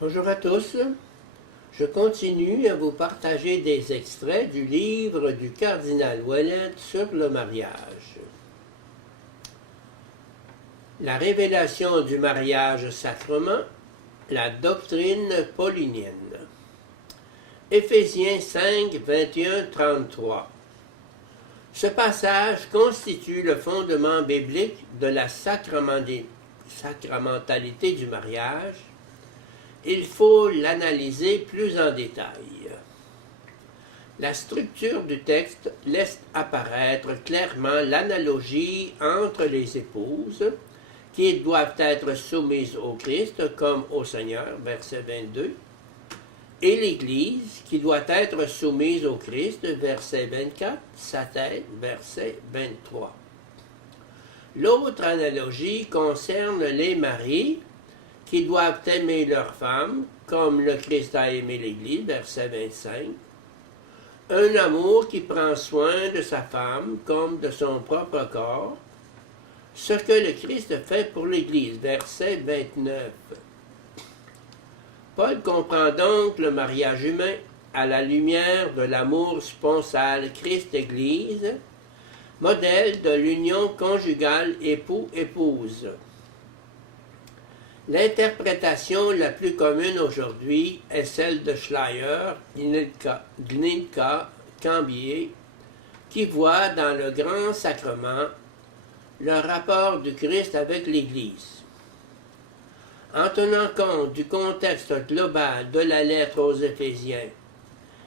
Bonjour à tous, je continue à vous partager des extraits du livre du cardinal Ouellet sur le mariage. La révélation du mariage sacrement, la doctrine paulinienne. Éphésiens 5, 21, 33. Ce passage constitue le fondement biblique de la sacramentalité du mariage. Il faut l'analyser plus en détail. La structure du texte laisse apparaître clairement l'analogie entre les épouses, qui doivent être soumises au Christ comme au Seigneur, verset 22, et l'Église, qui doit être soumise au Christ, verset 24, sa tête, verset 23. L'autre analogie concerne les maris, qui doivent aimer leur femme, comme le Christ a aimé l'Église, verset 25. Un amour qui prend soin de sa femme, comme de son propre corps. Ce que le Christ fait pour l'Église, verset 29. Paul comprend donc le mariage humain à la lumière de l'amour sponsal Christ-Église, modèle de l'union conjugale époux-épouse. L'interprétation la plus commune aujourd'hui est celle de Schleyer, Glinka, Cambier, qui voit dans le grand sacrement le rapport du Christ avec l'Église. En tenant compte du contexte global de la lettre aux Éphésiens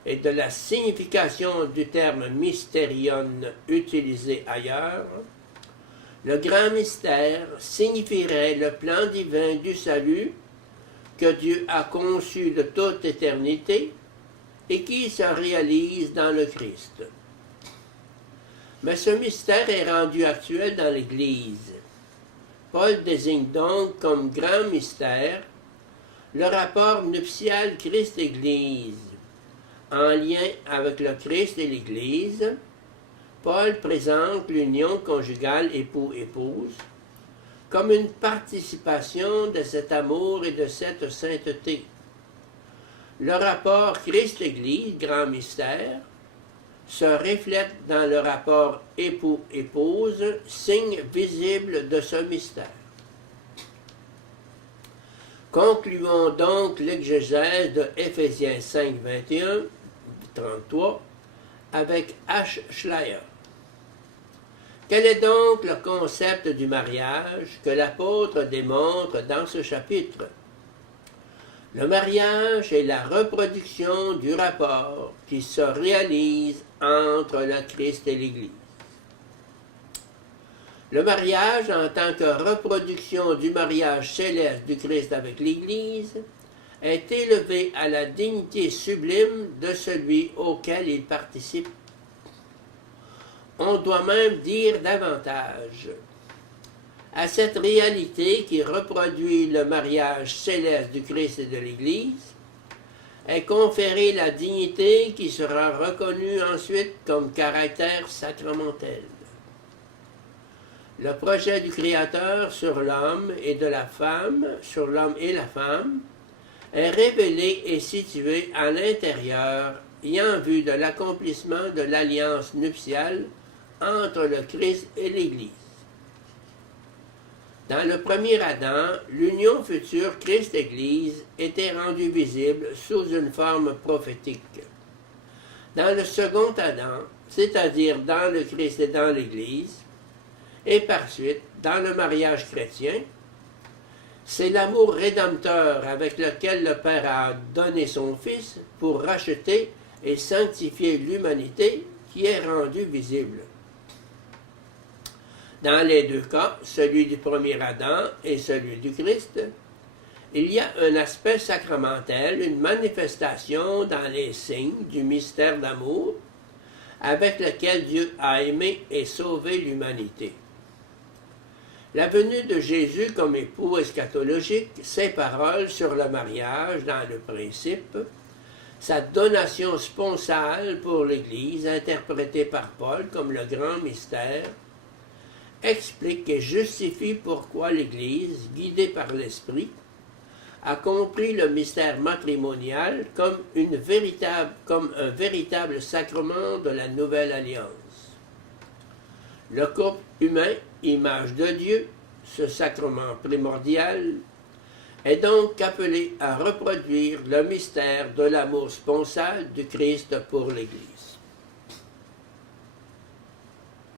et de la signification du terme mysterion utilisé ailleurs, le grand mystère signifierait le plan divin du salut que Dieu a conçu de toute éternité et qui se réalise dans le Christ. Mais ce mystère est rendu actuel dans l'Église. Paul désigne donc comme grand mystère le rapport nuptial Christ-Église. En lien avec le Christ et l'Église, Paul présente l'union conjugale époux-épouse comme une participation de cet amour et de cette sainteté. Le rapport Christ-Église, grand mystère, se reflète dans le rapport époux-épouse, signe visible de ce mystère. Concluons donc l'exégèse de Éphésiens 5, 21, 33 avec H. Schleyer. Quel est donc le concept du mariage que l'apôtre démontre dans ce chapitre? Le mariage est la reproduction du rapport qui se réalise entre le Christ et l'Église. Le mariage, en tant que reproduction du mariage céleste du Christ avec l'Église, est élevé à la dignité sublime de celui auquel il participe. On doit même dire davantage. À cette réalité qui reproduit le mariage céleste du Christ et de l'Église, est conférée la dignité qui sera reconnue ensuite comme caractère sacramentel. Le projet du Créateur sur l'homme et de la femme, sur l'homme et la femme, est révélé et situé à l'intérieur et en vue de l'accomplissement de l'alliance nuptiale entre le Christ et l'Église. Dans le premier Adam, l'union future Christ-Église était rendue visible sous une forme prophétique. Dans le second Adam, c'est-à-dire dans le Christ et dans l'Église, et par suite dans le mariage chrétien, c'est l'amour rédempteur avec lequel le Père a donné son Fils pour racheter et sanctifier l'humanité qui est rendu visible. Dans les deux cas, celui du premier Adam et celui du Christ, il y a un aspect sacramentel, une manifestation dans les signes du mystère d'amour avec lequel Dieu a aimé et sauvé l'humanité. La venue de Jésus comme époux eschatologique, ses paroles sur le mariage dans le principe, sa donation sponsale pour l'Église, interprétée par Paul comme le grand mystère, explique et justifie pourquoi l'Église, guidée par l'Esprit, a compris le mystère matrimonial comme un véritable sacrement de la nouvelle alliance. Le couple humain, image de Dieu, ce sacrement primordial, est donc appelé à reproduire le mystère de l'amour sponsal du Christ pour l'Église.